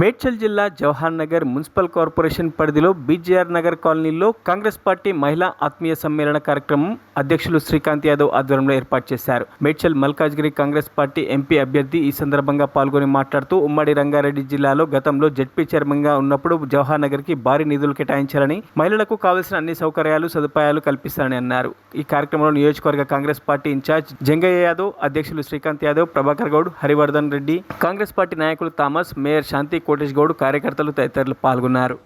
మేడ్చల్ జిల్లా Jawahar Nagar municipal corporation పరిధిలో BJR Nagar కాలనీలో కాంగ్రెస్ పార్టీ మహిళా ఆత్మీయ సమ్మేళన కార్యక్రమం అధ్యక్షులు శ్రీకాంత్ యాదవ్ ఆధ్వర్యంలో ఏర్పాటు చేశారు. మేడ్చల్ మల్కాజ్గిరి కాంగ్రెస్ పార్టీ ఎంపీ అభ్యర్థి ఈ సందర్భంగా పాల్గొని మాట్లాడుతూ ఉమ్మడి రంగారెడ్డి జిల్లాలో గతంలో జడ్పీ చైర్మన్గా ఉన్నప్పుడు జవహర్ నగర్కి భారీ నిధులు కేటాయించాలని, మహిళలకు కావాల్సిన అన్ని సౌకర్యాలు సదుపాయాలు కల్పిస్తారని అన్నారు. ఈ కార్యక్రమంలో నియోజకవర్గ కాంగ్రెస్ పార్టీ ఇన్ఛార్జ్ జంగయ్య యాదవ్, అధ్యక్షులు శ్రీకాంత్ యాదవ్, ప్రభాకర్ గౌడ్, హరివర్ధన్ రెడ్డి, కాంగ్రెస్ పార్టీ నాయకులు థామస్, మేయర్ శాంతి, కోటేష్ గౌడ్, కార్యకర్తలు తదితరులు పాల్గొన్నారు.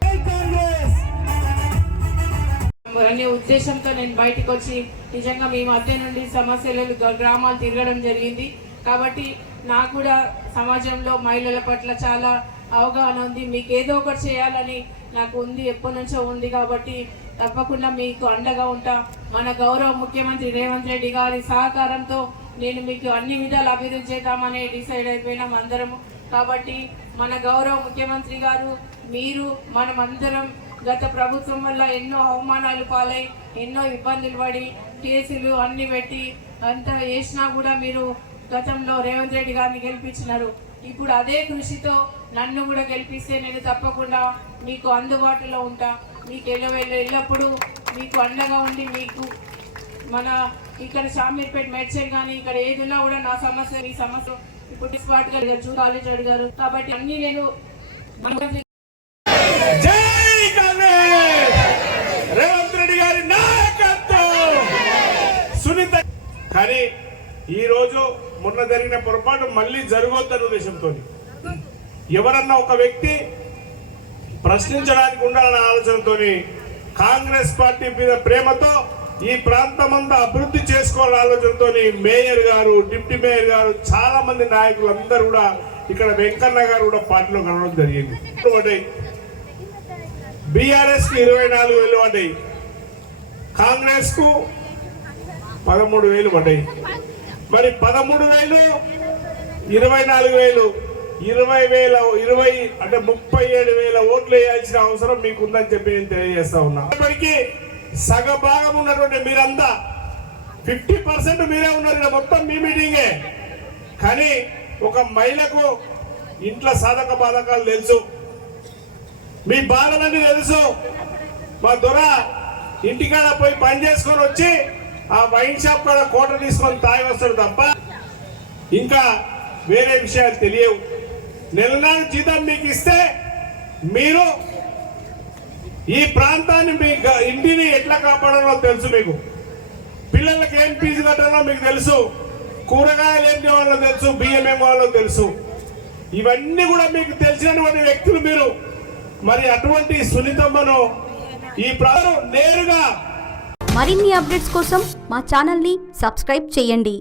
అనే ఉద్దేశంతో నేను బయటకు వచ్చి నిజంగా మీ మధ్య నుండి సమస్యలు గ్రామాలు తిరగడం జరిగింది. కాబట్టి నాకు కూడా సమాజంలో మహిళల పట్ల చాలా అవగాహన ఉంది. మీకు ఏదో ఒకటి చేయాలని నాకు ఉంది, ఎప్పటి నుంచో ఉంది. కాబట్టి తప్పకుండా మీకు అండగా ఉంటా. మన గౌరవ ముఖ్యమంత్రి రేవంత్ రెడ్డి గారి సహకారంతో నేను మీకు అన్ని విధాలు అభివృద్ధి చేద్దామని డిసైడ్ అయిపోయినాం అందరము. కాబట్టి మన గౌరవ ముఖ్యమంత్రి గారు, మీరు, మనమందరం గత ప్రభుత్వం వల్ల ఎన్నో అవమానాలు పాలై ఎన్నో ఇబ్బందులు పడి కేసులు అన్ని పెట్టి అంతా చేసినా కూడా మీరు గతంలో రేవంత్ రెడ్డి గారిని గెలిపించినారు. ఇప్పుడు అదే కృషితో నన్ను కూడా గెలిపిస్తే నేను తప్పకుండా మీకు అందుబాటులో ఉంటా. మీకు ఎల్లప్పుడూ మీకు అండగా ఉండి మీకు మన ఇక్కడ షామీర్పేట మేడ్చల్ కానీ ఇక్కడ ఏదున్నా కూడా నా సమస్య ఈ సమస్య ఇప్పుడు స్పాట్ గా కాలేజ్ అడిగారు. కాబట్టి అన్ని నేను కానీ ఈ రోజు మొన్న జరిగిన పొరపాటు మళ్ళీ జరగొద్దన్న ఉద్దేశంతో ఎవరన్నా ఒక వ్యక్తి ప్రశ్నించడానికి ఉండాలన్న ఆలోచనతో కాంగ్రెస్ పార్టీ మీద ప్రేమతో ఈ ప్రాంతమంతా అభివృద్ధి చేసుకోవాలన్న ఆలోచనతో మేయర్ గారు, డిప్యూటీ మేయర్ గారు, చాలా మంది నాయకులు అందరూ కూడా ఇక్కడ వెంకన్న గారు కూడా పార్టీలో కలవడం జరిగింది. బీఆర్ఎస్ కి 24,000 పడ్డాయి, కాంగ్రెస్ కు 13,000 పడ్డాయి. మరి 13,000, 24,000, 20,000 అంటే 37,000 ఓట్లు వేయాల్సిన అవసరం మీకుందని చెప్పి నేను తెలియజేస్తా ఉన్నా. ఇప్పటికీ సగభాగం ఉన్నటువంటి మీరంతా 50% మీరే ఉన్నారు. మొత్తం మీ మీటింగే. కానీ ఒక మహిళకు ఇంట్లో సాధక బాధకాలు తెలుసు, మీ బాధలన్నీ తెలుసు. మా దొర ఇంటికాడ పోయి పని చేసుకొని వచ్చి ఆ వైన్ షాప్ కాడ కోట తీసుకొని తాగి వస్తాడు తప్ప ఇంకా వేరే విషయాలు తెలియవు. నెల జీతం మీకు ఇస్తే మీరు ఈ ప్రాంతాన్ని మీ ఇంటిని ఎట్లా కాపాడాలో తెలుసు. మీకు పిల్లలకి ఏం ఫీజు కట్టాలో మీకు తెలుసు, కూరగాయలు ఏం వాళ్ళో తెలుసు, బియ్యం ఏం వాళ్ళో తెలుసు. ఇవన్నీ కూడా మీకు తెలిసినటువంటి వ్యక్తులు మీరు. మరి అటువంటి సునీతమ్మను ఈ ప్రాంతం నేరుగా మరిన్ని అప్డేట్స్ కోసం మా ఛానల్ని సబ్స్క్రైబ్ చేయండి.